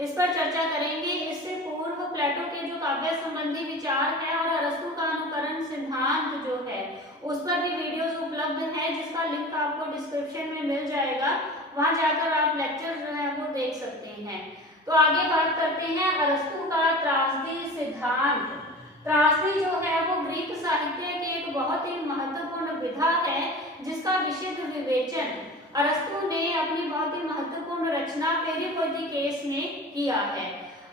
इस पर चर्चा करेंगे। इससे पूर्व प्लेटो के जो काव्य संबंधी विचार है और अरस्तु का अनुकरण सिद्धांत जो है उस पर भी वीडियोस उपलब्ध है, जिसका लिंक आपको डिस्क्रिप्शन में मिल जाएगा, वहां जाकर आप लेक्चर जो है वो देख सकते हैं। तो आगे बात करते हैं अरस्तु का त्रासदी सिद्धांत। त्रासदी जो है वो ग्रीक साहित्य की एक बहुत ही महत्वपूर्ण विधा है, जिसका विशुद्ध विवेचन अरस्तु ने अपनी बहुत ही महत्वपूर्ण रचना पेरिपोइथिकेस में किया है।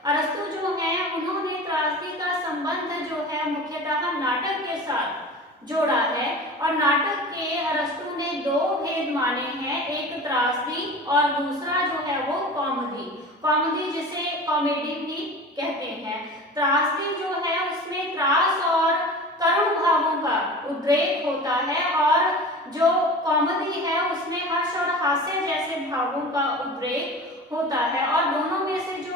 अरस्तु जो है उन्होंने त्रासदी का संबंध जो है मुख्यतः नाटक के साथ जोड़ा है, और नाटक के अरस्तु ने दो भेद माने हैं, एक त्रासदी और दूसरा जो है वो कॉमेडी। कॉमेडी जिसे कॉमेडी भी कहते हैं। त्रासदी जो है उसमें त्रास और करुण भावों का उद्रेक होता है, और जो कॉमेडी है उसमें हर्ष और हास्य जैसे भावों का उद्रेक होता है। और दोनों में से जो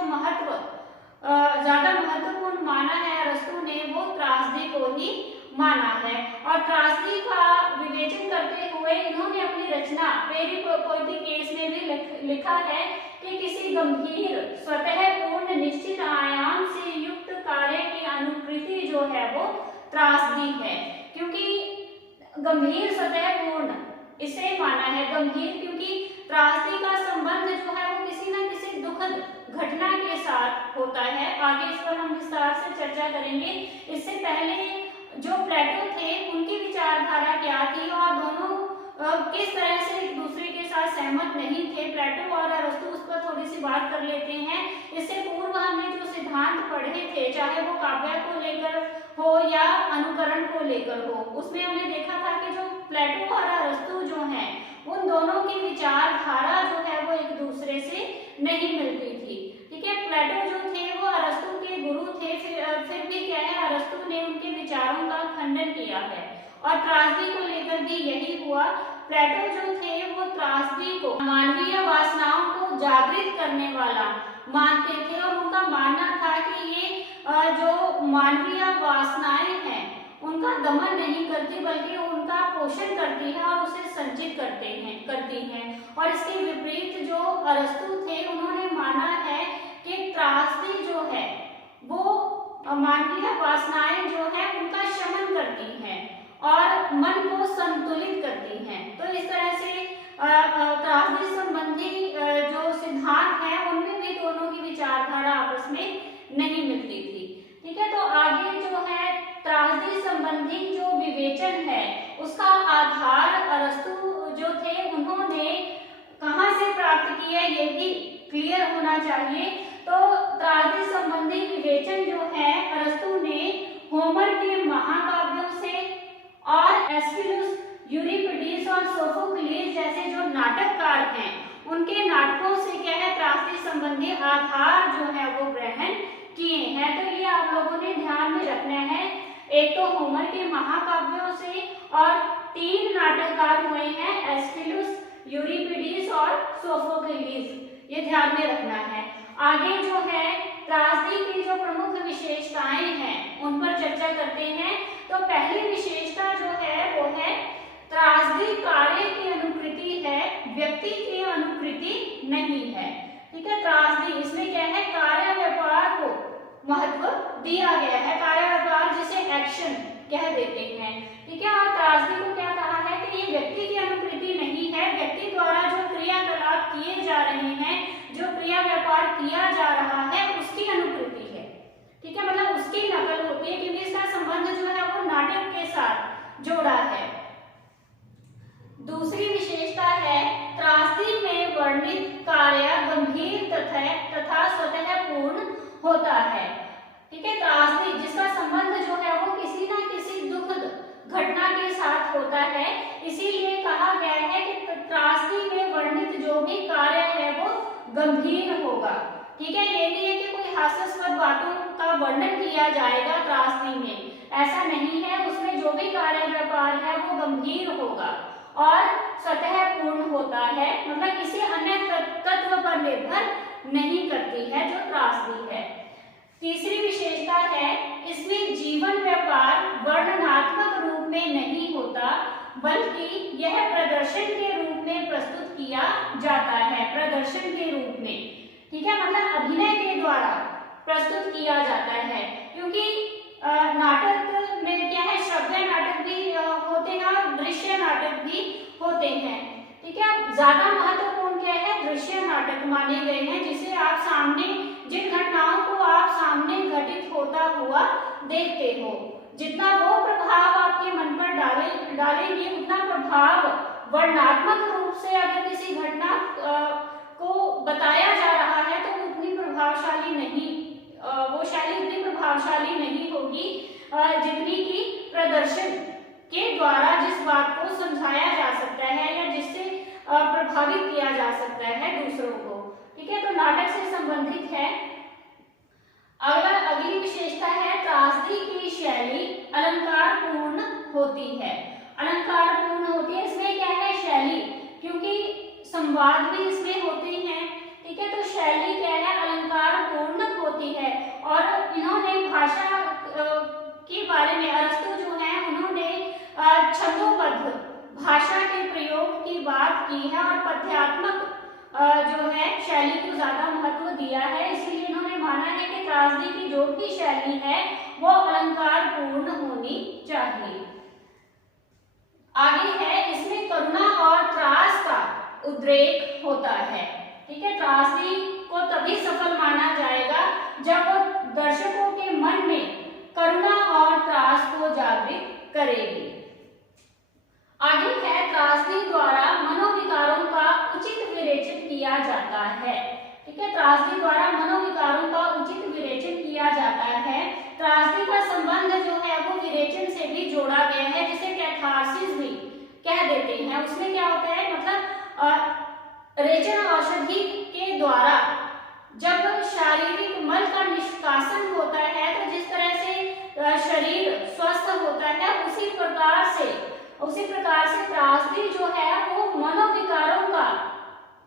ज्यादा महत्वपूर्ण माना है अरस्तु ने वो त्रासदी को ही माना है। और त्रासदी का विवेचन करते हुए इन्होंने अपनी रचना पेरिपोइथिकेस में भी लिखा है कि किसी गंभीर स्वतः पूर्ण निश्चित आयाम से युक्त कार्य की अनुकृति जो है वो त्रासदी है। क्योंकि गंभीर स्वतः पूर्ण इसे माना है गंभीर, क्योंकि त्रासदी का संबंध जो है वो किसी न किसी दुखद घटना के साथ होता है। आगे इस पर हम विस्तार से चर्चा करेंगे। इससे पहले जो प्लेटो थे उनकी विचारधारा क्या थी और दोनों किस तरह से एक दूसरे के साथ सहमत नहीं थे, प्लेटो और अरस्तु, उस पर थोड़ी सी बात कर लेते हैं। इससे पूर्व हमने जो सिद्धांत पढ़े थे, चाहे वो काव्य को लेकर हो या अनुकरण को लेकर हो, उसमें हमने देखा था कि जो प्लेटो और अरस्तु जो हैं उन दोनों की विचारधारा जो है वो एक दूसरे से नहीं मिलती थी। ठीक है, प्लेटो जो थे वो अरस्तु के गुरु थे, फिर भी क्या है अरस्तु ने उनके विचारों का खंडन किया है, और त्रासदी को लेकर भी यही हुआ। प्लेटो जो थे वो त्रासदी को मानवीय वासनाओं को जागृत करने वाला मानते थे, और उनका मानना था कि ये जो मानवीय वासनाएं हैं उनका दमन नहीं करती बल्कि उनका पोषण करती है और उसे संचित करती हैं। और इसके विपरीत जो अरस्तु थे उन्होंने माना है कि त्रासदी जो है वो मानवीय वासनाएं जो है उनका शमन करती हैं और मन को संतुलित करती हैं। तो इस तरह से त्रासदी संबंधी जो सिद्धांत है उनमें भी दोनों की विचारधारा आपस में नहीं मिलती थी। ठीक है, तो आगे जो है त्रासदी संबंधी जो विवेचन है उसका आधार अरस्तु जो थे उन्होंने कहाँ से प्राप्त किया ये भी क्लियर होना चाहिए। तो त्रासदी संबंधी विवेचन जो है अरस्तु ने होमर के महाकाव्यों से और एस्किलस, यूरिपिडीज और सोफोक्लिस जैसे जो नाटककार हैं उनके नाटकों से क्या है त्रासदी संबंधी आधार जो है वो ग्रहण किए हैं। तो ये आप लोगों ने ध्यान में रखना है, एक तो होमर के महाकाव्यों से, और तीन नाटककार हुए हैं एस्किलस, यूरिपिडीज और सोफोक्लिस, ये ध्यान में रखना है। आगे जो है त्रासदी की जो प्रमुख विशेषताएं हैं उन पर चर्चा करते हैं। तो पहली विशेषता जो है वो है त्रासदी कार्य की अनुकृति है, व्यक्ति की अनुकृति नहीं है। ठीक है, त्रासदी इसमें क्या है कार्य व्यापार को महत्व दिया गया है, कार्य व्यापार जिसे एक्शन कह देते हैं। ठीक है, और त्रासदी को क्या कहा है कि ये व्यक्ति की अनुकृति नहीं है, व्यक्ति द्वारा जो क्रियाकलाप किए जा रहे हैं, जो क्रिया व्यापार किया जा रहा है उसकी अनुकृति है। ठीक है, मतलब उसकी नकल होती है, क्योंकि इसका संबंध जो है वो नाटक के साथ जोड़ा है। दूसरी विशेषता है त्रासदी में वर्णित कार्य गंभीर तथा स्वतः पूर्ण होता है। ठीक है, त्रासदी जिसका संबंध जो है वो किसी न किसी दुखद घटना के साथ होता है, इसीलिए कहा गया है कि त्रासदी में वर्णित जो भी कार्य है वो गंभीर होगा। ठीक है, ये नहीं है कि कोई हास्यास्पद बातों का वर्णन किया जाएगा त्रासदी में, ऐसा नहीं है। उसमें जो भी कार्य व्यापार है वो गंभीर होगा और स्वतः पूर्ण होता है, मतलब किसी अन्य तत्व पर निर्भर नहीं करती है जो त्रासदी है। तीसरी विशेषता है इसमें जीवन व्यापार वर्णनात्मक रूप में नहीं होता बल्कि यह प्रदर्शन के रूप में प्रस्तुत किया जाता है, प्रदर्शन के रूप में। ठीक है, मतलब अभिनय के द्वारा प्रस्तुत किया जाता है, क्योंकि नाटक में क्या है, श्रव्य नाटक भी होते हैं और दृश्य नाटक भी होते हैं। ठीक है, ज्यादा महत्वपूर्ण क्या है, दृश्य नाटक माने गए हैं, जिसे आप सामने, जिन घटनाओं को आप सामने घटित होता हुआ देखते हो, जितना वो प्रभाव आपके मन पर डालेंगे उतना प्रभाव वर्णनात्मक रूप से अगर किसी घटना को बताया जा रहा है तो उतनी प्रभावशाली नहीं, वो शैली उतनी प्रभावशाली नहीं होगी जितनी कि प्रदर्शन के द्वारा जिस बात को समझाया जा सकता है या जिससे प्रभावित किया जा सकता है दूसरों को। ठीक है, तो नाटक से संबंधित है। अगली विशेषता है त्रासदी की शैली अलंकार पूर्ण होती है। अलंकार पूर्ण होती है, इसमें क्या है, शैली, क्योंकि संवाद भी इसमें होते हैं। ठीक है, तो शैली क्या है, अलंकार पूर्ण होती है। और इन्होंने भाषा के बारे में, अरस्तु जो है उन्होंने छंदोबद्ध भाषा के प्रयोग की बात की है और पद्यात्मक जो है शैली को ज्यादा महत्व दिया है। इसीलिए इन्होंने माना है कि त्रासदी की जो भी शैली है वो अलंकार पूर्ण होनी चाहिए। आगे है, इसमें करुणा और त्रास का उद्रेक होता है। ठीक है, त्रासदी को तभी सफल माना जाएगा जब वो दर्शकों के मन में करुणा और त्रास को जागृत करेगी। आगे है, त्रासदी द्वारा मनोविकारों का उचित विवेचन किया जाता है। ठीक है, त्रासदी द्वारा मनोविकारों का उचित विवेचन किया जाता है। त्रासदी का संबंध जो है वो विवेचन से भी जोड़ा गया है, जिसे कैथारसिस भी कह देते हैं। उसमें क्या होता है, मतलब रेचन औषधि के द्वारा जब शारीरिक मल का निष्कासन होता है तो जिस तरह से शरीर स्वस्थ होता है, उसी प्रकार से त्रासदी जो है वो मनोविकारों का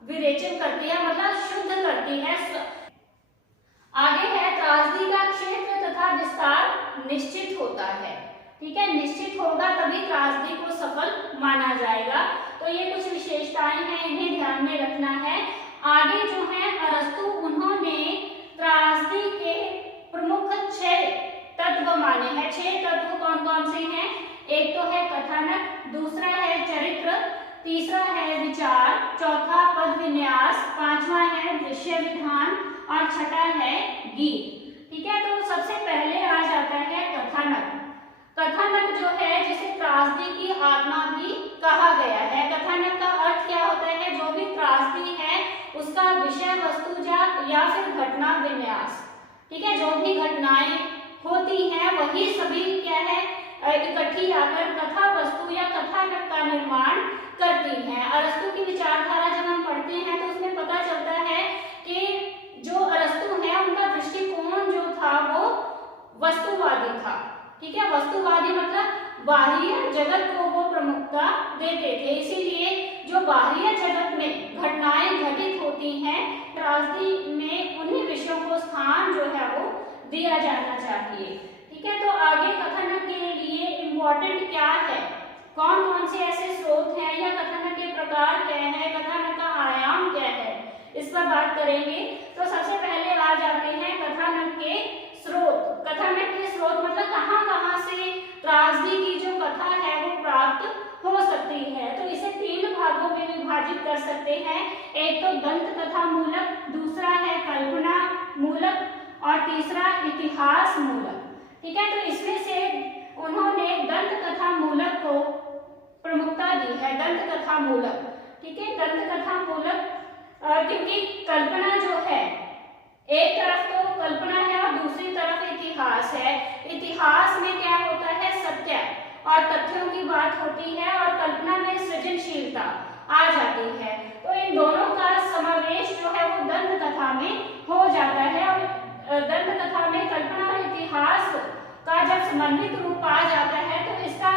विवेचन करती है, मतलब शुद्ध करती है। आगे है, त्रासदी का क्षेत्र तथा विस्तार निश्चित होता है। ठीक है, निश्चित होगा तभी त्रासदी को सफल माना जाएगा। तो ये कुछ विशेषताएं हैं, इन्हें ध्यान में रखना है। आगे जो है, अरस्तु उन्होंने त्रासदी के प्रमुख 6 तत्व माने हैं। 6 तत्व कौन कौन से हैं? एक तो है कथानक, दूसरा है चरित्र, तीसरा है विचार, चौथा पद विन्यास, पांचवा है दृश्य विधान और छठा है गीत। ठीक है, तो सबसे पहले आ जाता है कथानक। कथानक जो है, जिसे त्रासदी की आत्मा भी कहा गया है। कथानक का अर्थ क्या होता है, जो भी त्रासदी है उसका विषय वस्तु या फिर घटना विन्यास। ठीक है, जो भी घटनाएं होती हैं वही सभी क्या है, इकट्ठी आकर कथा वस्तु या कथानक का निर्माण करती हैं। अरस्तु की विचारधारा जब हम पढ़ते हैं तो उसमें पता चलता है कि जो अरस्तु है उनका दृष्टिकोण जो था वो वस्तुवादी था। ठीक है, वस्तुवादी मतलब बाह्य जगत को वो प्रमुखता देते थे। इसीलिए जो बाह्य जगत में घटनाएं घटित होती हैं, त्रासदी में उन्हीं विषयों को स्थान जो है वो दिया जाना चाहिए। ठीक है, तो आगे कथानक के लिए इम्पोर्टेंट क्या है, कौन कौन से ऐसे स्रोत हैं या कथानक के प्रकार क्या है, कथानक का आयाम क्या है, इस पर बात करेंगे। तो सबसे पहले आ जाते हैं कथानक के स्रोत। कथानक के स्रोत मतलब कहाँ से त्रासदी की जो कथा है वो प्राप्त हो सकती है। तो इसे 3 भागों में विभाजित कर सकते हैं। एक तो दंत कथा मूलक, दूसरा है कल्पना मूलक और तीसरा इतिहास मूलक। ठीक है, तो इसमें से उन्होंने दंत कथा मूलक को प्रमुखता दी है। दंत कथा मूलक, ठीक है, दंत कथा मूलक क्योंकि कल्पना जो है, एक तरफ तो कल्पना है और दूसरी तरफ इतिहास है। इतिहास में क्या होता है, सत्य और तथ्यों की बात होती है और कल्पना में सृजनशीलता आ जाती है। तो इन दोनों का समावेश जो है वो दंत कथा में हो जाता है और दंत कथा में कल्पना और इतिहास का जब समन्वित रूप आ जाता है तो इसका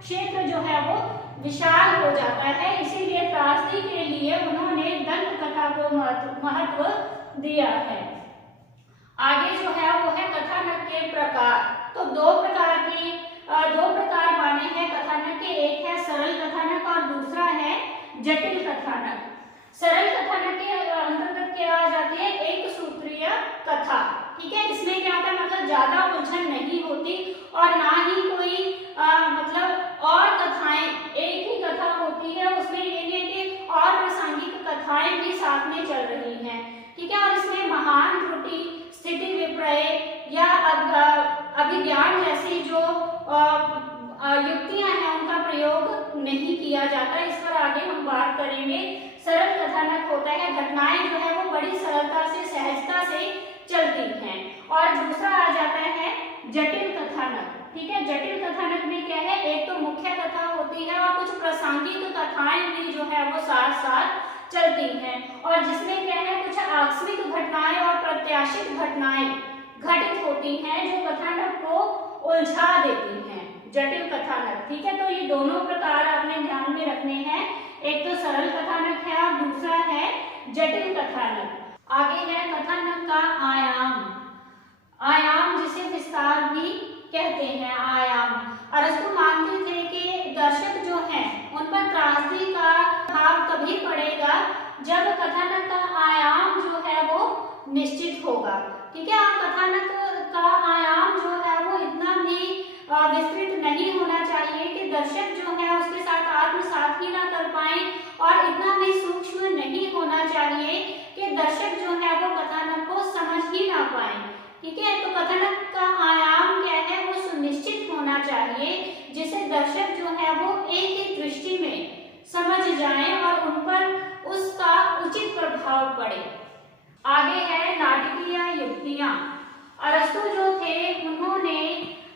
क्षेत्र जो है वो विशाल हो जाता है। इसीलिए त्रासदी के लिए उन्होंने दंत कथा को महत्व दिया है। आगे जो है वो है कथानक के प्रकार। तो दो प्रकार माने हैं कथानक के, एक है सरल कथानक और दूसरा है जटिल कथानक। सरल कथानक के अंतर्गत क्या आ जाती है, एक सूत्रीय कथा। ज्यादा उलझन नहीं होती और ना ही कोई मतलब और कथाएं, एक ही कथा होती है उसमें ये नहीं है कि और प्रासंगिक कथाएं भी साथ में चल रही हैं, ठीक है। और इसमें महान त्रुटि, स्थिति विपर्य या अभिज्ञान जैसी जो युक्तियां हैं उनका प्रयोग नहीं किया जाता। इस पर आगे हम बात करेंगे। सरल कथानक होता है, घटनाएं जो है वो बड़ी सरलता से, सहजता से चलती हैं। और दूसरा आ जाता है जटिल कथानक, ठीक है। जटिल कथानक में क्या है, एक तो मुख्य कथा होती है और कुछ प्रासंगिक कथाएं भी जो है वो साथ साथ चलती हैं, और जिसमें क्या है कुछ आकस्मिक घटनाएं और प्रत्याशित घटनाएं घटित होती हैं जो कथानक को उलझा देती हैं। जटिल कथानक, ठीक है। तो ये दोनों प्रकार आपने ध्यान में रखने हैं, एक तो सरल कथानक है और दूसरा है जटिल कथानक। आगे है कथानक का आयाम। आयाम जिसे विस्तार भी कहते हैं, आयाम। अरस्तु मानते थे कि दर्शक जो हैं उन पर त्रासदी का भाव तभी पड़ेगा जब कथानक का आयाम जो है वो निश्चित होगा, ठीक है। और कथानक का आयाम जो है वो इतना भी विस्तृत नहीं होना चाहिए कि दर्शक जो है उसके साथ आत्मसात ही ना कर पाए, और इतना भी सूक्ष्म नहीं होना चाहिए कि दर्शक जो है वो कथानक को समझ ही ना पाए, ठीक है। तो कथानक का आयाम क्या है, वो सुनिश्चित होना चाहिए जिसे दर्शक जो है वो एक ही दृष्टि में समझ जाएं और उन पर उसका उचित प्रभाव पड़े। आगे है नाटकीय युक्तियां। अरस्तु जो थे उन्होंने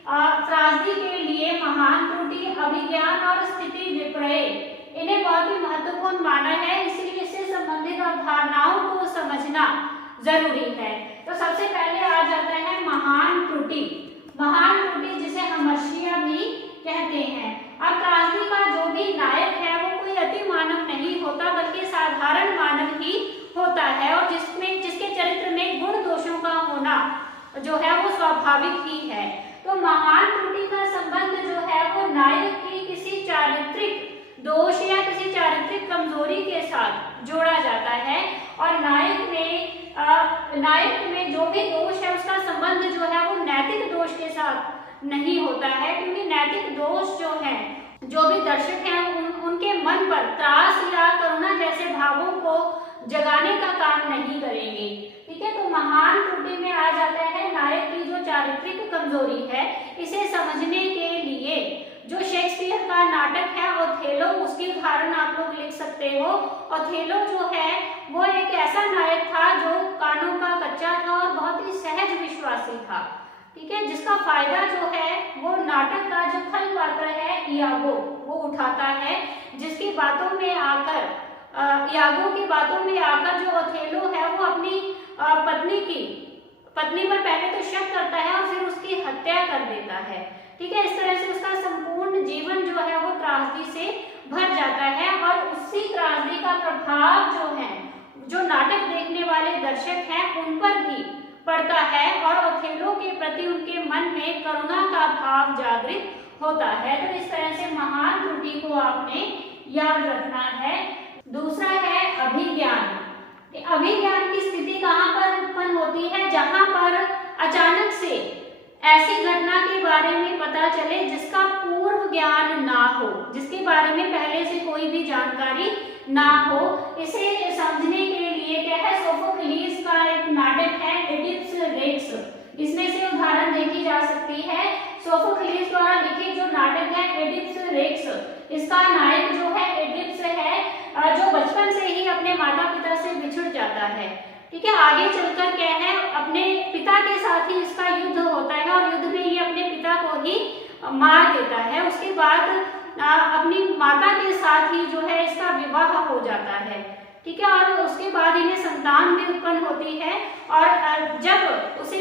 त्रासदी के लिए महान त्रुटि, अभिज्ञान और स्थिति विपर्य इन्हें बहुत ही महत्वपूर्ण माना है, इसलिए इससे संबंधित अवधारणाओं को समझना जरूरी है। तो सबसे पहले आ जाता है महान त्रुटि। महान त्रुटि जिसे हमर्षिया भी कहते हैं। अब त्रासदी का जो भी नायक है वो कोई अति मानव नहीं होता बल्कि साधारण मानव ही होता है, और जिसके चरित्र में गुण दोषों का होना जो है वो स्वाभाविक ही है। तो महान त्रुटि का संबंध जो है वो नायक की किसी चारित्रिक दोष या किसी चारित्रिक कमजोरी के साथ जोड़ा जाता है, और नायक में जो भी दोष है उसका संबंध जो है वो नैतिक दोष के साथ नहीं होता है, क्योंकि नैतिक दोष जो है, जो भी दर्शक हैं उनके मन पर त्रास या करुणा जैसे भावों को जगाने का काम नहीं करेंगे, ठीक है। तो महान त्रुटि में आ जाता है नायक की जो चारित्रिक कमजोरी है। इसे समझने के लिए जो शेक्सपियर का नाटक है ओथेलो, उसकी उदाहरण आप लोग लिख सकते हो। ओथेलो जो है वो एक ऐसा नायक था जो कानों का कच्चा था और बहुत ही सहज विश्वासी था, ठीक है, जिसका फायदा जो है वो नाटक का जो खल पात्र है इयागो वो उठाता है, जिसकी बातों में आकर इयागो की बातों में आकर जो ओथेलो है वो अपनी पत्नी पर पहले तो शक करता है और फिर उसकी हत्या कर देता है, ठीक है। इस तरह से उसका संपूर्ण जीवन जो है वो त्रासदी से भर जाता है, और उसी त्रासदी का प्रभाव जो है जो नाटक देखने वाले दर्शक हैं उन पर भी पड़ता है, और ओथेलो के प्रति उनके मन में करुणा का भाव जागृत होता है। तो इस तरह से महान त्रुटि को आपने याद रखना है। दूसरा है अभिज्ञान। अभिज्ञान की स्थिति कहाँ पर उत्पन्न होती है, जहां पर अचानक से ऐसी घटना के बारे में पता चले जिसका पूर्व ज्ञान ना हो, जिसके बारे में पहले से कोई भी जानकारी ना हो। इसे समझने के लिए क्या है, सोफोक्लिस का एक नाटक है एडिप्स रेक्स, इसमें से उदाहरण देखी जा सकती है। सोफोक्लिस द्वारा लिखित जो नाटक है एडिप्स रेक्स, इसका नायक जो है एडिप्स है, जो बचपन से ही अपने माता पिता से बिछुड़ जाता है, ठीक है। आगे चलकर क्या है, अपने पिता के साथ ही इसका युद्ध होता है और युद्ध में ये अपने पिता को ही मार देता है। उसके बाद अपनी माता के साथ ही जो है इसका विवाह हो जाता है, ठीक है। और उसके बाद इन्हें संतान भी उत्पन्न होती है, और जब उसे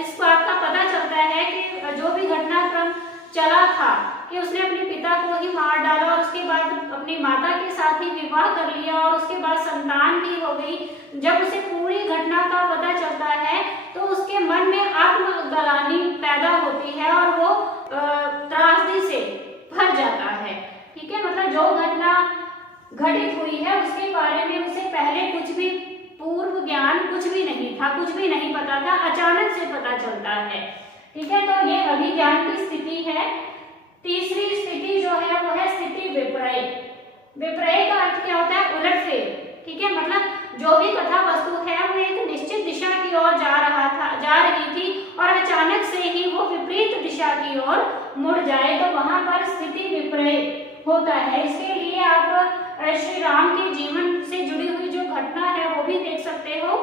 इस बात का पता चलता है कि जो भी घटनाक्रम चला था कि उसने अपने पिता को ही मार डाला और उसके बाद अपनी माता के साथ ही विवाह कर लिया और उसके बाद संतान भी हो गई, जब उसे पूरी घटना का पता चलता है तो उसके मन में आत्मग्लानि पैदा होती है और वो त्रासदी से भर जाता है, ठीक है। मतलब जो घटना घटित हुई है उसके बारे में उसे पहले कुछ भी पूर्व ज्ञान कुछ भी नहीं नहीं था, कुछ भी नहीं पता था, अचानक से पता चलता है। ठीक है, तो ये अभिज्ञान की स्थिति है। तीसरी स्थिति जो है वो है स्थिति विपर्य। विपर्य का अर्थ क्या होता है? उलटफेर। ठीक है, मतलब जो भी कथा वस्तु है वो एक निश्चित दिशा की ओर जा रही थी और अचानक से ही वो विपरीत दिशा की ओर मुड़ जाए, तो वहां पर स्थिति विपर्य होता है। इसके लिए आप श्री राम के जीवन से जुड़ी हुई जो घटना है वो भी देख सकते हो,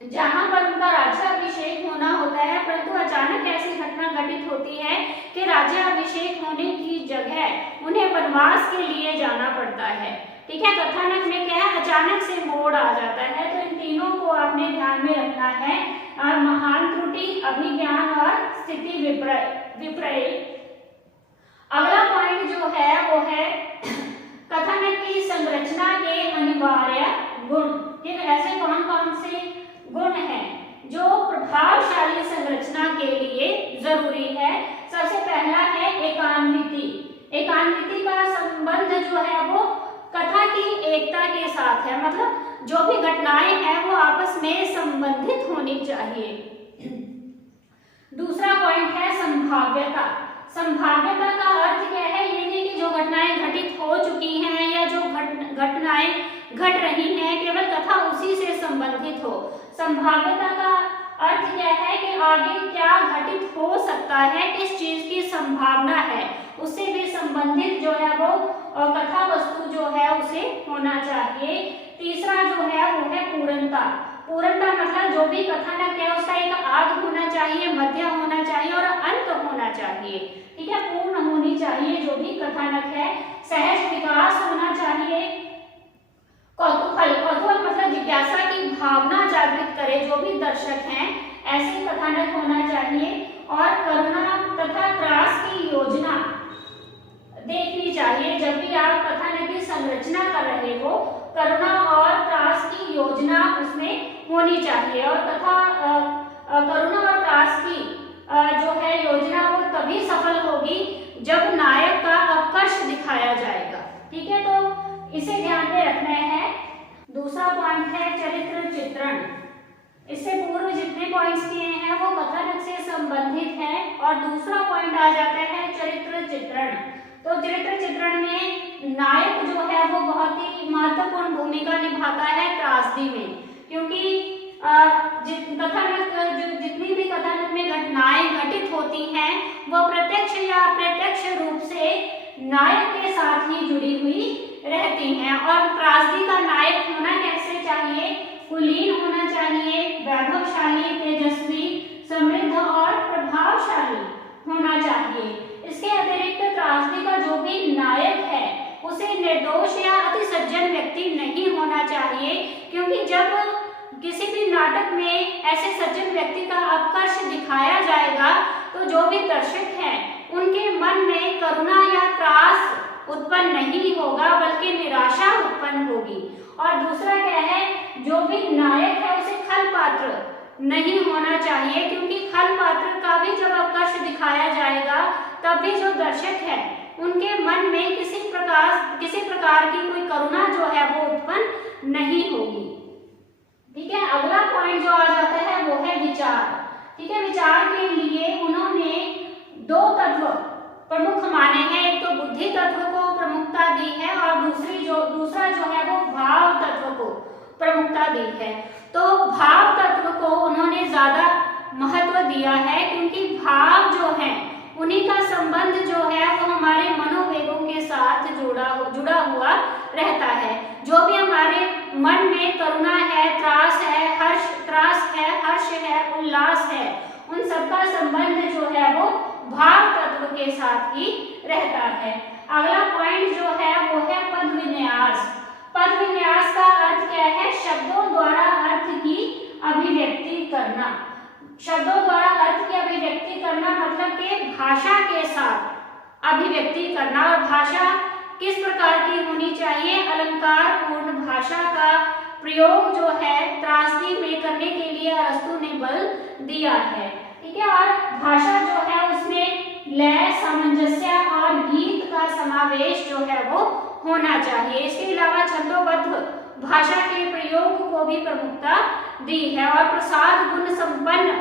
जहां पर उनका राज्याभिषेक होना होता है, परंतु अचानक ऐसी घटना घटित होती है कि राज्याभिषेक होने की जगह उन्हें वनवास के लिए जाना पड़ता है। ठीक है, कथानक में क्या है? अचानक से मोड़ आ जाता है। तो इन तीनों को आपने ध्यान में रखना है, महान त्रुटि, अभिज्ञान और स्थिति विपर्य। अगला पॉइंट जो है वो है कथानक की संरचना के अनिवार्य गुण। ठीक है, ऐसे कौन कौन से गुण हैं जो प्रभावशाली संरचना के लिए जरूरी है? सबसे पहला है एकान्विति। एकान्विति का संबंध जो है वो कथा की एकता के साथ है, मतलब जो भी घटनाएं हैं वो आपस में संबंधित होनी चाहिए। दूसरा पॉइंट है संभाव्यता। संभाव्यता का अर्थ क्या है? ये नहीं कि जो घटनाएं घटित हो चुकी हैं या जो घटनाएं घट रही हैं केवल कथा उसी से संबंधित हो। संभाव्यता का अर्थ क्या है कि आगे क्या घटित हो सकता है, किस चीज की संभावना है, उससे भी संबंधित जो है वो कथा वस्तु जो है उसे होना चाहिए। तीसरा जो है वो है पूर्णता। पूर्णता मतलब जो भी कथानक है उसका एक आदि होना चाहिए, मध्य होना चाहिए और अंत होना चाहिए। ठीक है, पूर्ण होनी चाहिए जो भी कथानक है। सहज विकास होना चाहिए। कौतूहल, कौतूहल मतलब जिज्ञासा की भावना जागृत करे जो भी दर्शक हैं, ऐसे कथानक होना चाहिए। और करुणा तथा त्रास की योजना देखनी चाहिए। जब भी आप कथानक की संरचना कर रहे हो, करुणा और त्रास की योजना उसमें होनी चाहिए। और करुणा और त्रास की जो है योजना वो तभी सफल होगी जब नायक का उत्कर्ष दिखाया जाएगा। ठीक है, तो इसे ध्यान में रखना है। दूसरा पॉइंट है चरित्र चित्रण। इससे पूर्व जितने पॉइंट्स किए हैं वो कथानक से संबंधित हैं और दूसरा पॉइंट आ जाता है चरित्र चित्रण। तो चरित्र चित्रण में नायक जो है वो बहुत ही महत्वपूर्ण भूमिका निभाता है त्रासदी में, क्योंकि जितनी भी कथानक में घटनाएं घटित होती हैं वो प्रत्यक्ष या अप्रत्यक्ष रूप से नायक के साथ ही जुड़ी हुई रहती हैं। और त्रासदी का नायक होना कैसे चाहिए? कुलीन होना चाहिए, वैभवशाली, तेजस्वी, समृद्ध और प्रभावशाली होना चाहिए। इसके अतिरिक्त त्रासदी का जो भी नायक है उसे निर्दोष या अति सज्जन व्यक्ति नहीं होना चाहिए, क्योंकि जब किसी भी नाटक में ऐसे सज्जन व्यक्ति का उत्कर्ष दिखाया जाएगा तो जो भी दर्शक हैं उनके मन में करुणा या त्रास उत्पन्न नहीं होगा बल्कि निराशा उत्पन्न होगी। और दूसरा क्या है? जो भी नायक है उसे खल पात्र नहीं होना चाहिए, क्योंकि खल पात्र का भी जब उत्कर्ष दिखाया जाएगा तब भी जो दर्शक है उनके मन में किसी प्रकार की कोई करुणा जो है वो उत्पन्न नहीं होगी। ठीक है, अगला पॉइंट जो आ जाता है वो है विचार। ठीक है, विचार के लिए उन्होंने दो तत्व प्रमुख माने हैं। एक तो बुद्धि तत्व को प्रमुखता दी है और दूसरा जो है वो भाव तत्व को प्रमुखता दी है। तो भाव तत्व को उन्होंने ज्यादा महत्व दिया है, क्योंकि भाव जो है उन्हीं का संबंध जो है वो हमारे मनोवेगों के साथ जुड़ा हुआ रहता है। जो भी हमारे मन में करुणा है, त्रास है, हर्ष है, उल्लास है, उन सबका संबंध जो है वो भाव तत्व के साथ ही रहता है। अगला पॉइंट जो है वो है पद विन्यास। पद विन्यास का अर्थ क्या है? शब्दों द्वारा अर्थ की अभिव्यक्ति करना। शब्दों द्वारा अर्थ की अभिव्यक्ति करना मतलब कि भाषा के साथ अभिव्यक्ति करना। और भाषा किस प्रकार की होनी चाहिए? अलंकार पूर्ण भाषा का प्रयोग जो है त्रासदी में करने के लिए अरस्तु ने बल दिया है। ठीक है, और भाषा जो है उसमें लय, सामंजस्य और गीत का समावेश जो है वो होना चाहिए। इसके अलावा छंदोबद्ध भाषा के प्रयोग को भी प्रमुखता दी है और प्रसाद गुण संपन्न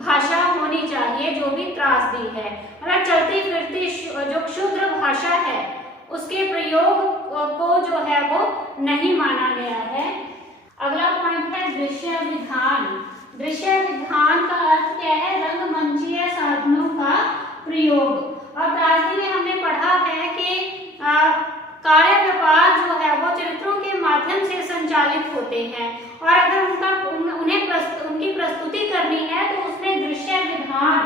भाषा होनी चाहिए जो भी त्रासदी है। मतलब चलती फिरती जो क्षुद्र भाषा है उसके प्रयोग को जो है वो नहीं माना गया है। अगला पॉइंट है दृश्य विधान। दृश्य विधान का अर्थ क्या है? रंगमंचीय साधनों का प्रयोग। और त्रासदी में हमने पढ़ा है कि कार्य व्यापार जो है वो चरित्रों के माध्यम से संचालित होते हैं और अगर उनकी प्रस्तुति करनी है तो उसमें दृश्य विधान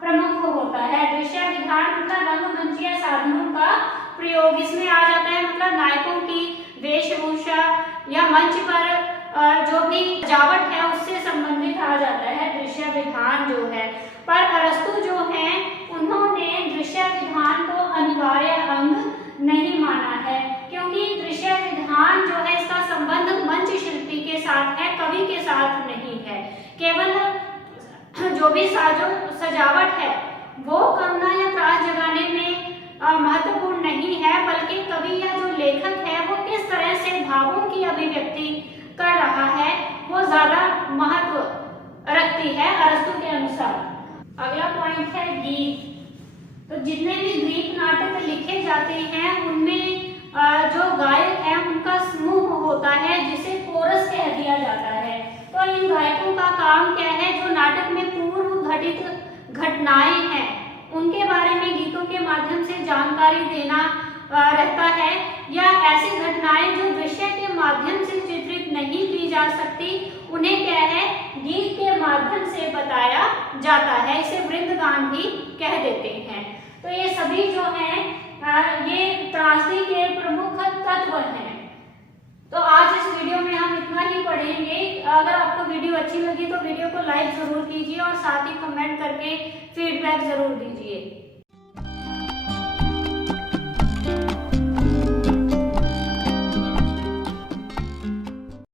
प्रमुख होता है। दृश्य विधान मतलब रंगमंचीय साधनों का प्रयोग। इसमें आ जाता है मतलब नायकों की वेशभूषा या मंच पर जो भी सजावट है उससे संबंधित आ जाता है दृश्य विधान जो है। पर अरस्तु जो है उन्होंने दृश्य विधान को अनिवार्य अंग नहीं माना है, क्योंकि दृश्य विधान जो है इसका संबंध मंच शिल्पी के साथ है, कवि के साथ नहीं है। केवल जो भी सजावट है वो करुणा या त्रास जगाने में महत्वपूर्ण नहीं है, बल्कि कवि या जो लेखक है वो किस तरह से भावों की अभिव्यक्ति कर रहा है वो ज्यादा महत्व रखती है अरस्तु के अनुसार। अगला पॉइंट है गीत। तो जितने भी ग्रीक नाटक लिखे जाते हैं उनमें जो गायक है उनका समूह होता है जिसे कोरस कह दिया जाता है। तो इन गायकों का काम क्या है? जो नाटक में पूर्व घटित घटनाएं हैं उनके बारे में गीतों के माध्यम से जानकारी देना रहता है, या ऐसी घटनाएं जो दृश्य के माध्यम से चित्रित नहीं की जा सकती उन्हें क्या है? गीत के माध्यम से बताया जाता है। इसे वृंदगान भी कह देते हैं। तो ये सभी जो हैं ये त्रासदी के प्रमुख तत्व हैं। तो आज इस वीडियो में हम इतना ही पढ़ेंगे। अगर आपको वीडियो अच्छी लगी तो वीडियो को लाइक जरूर कीजिए और साथ ही कमेंट करके फीडबैक जरूर दीजिए।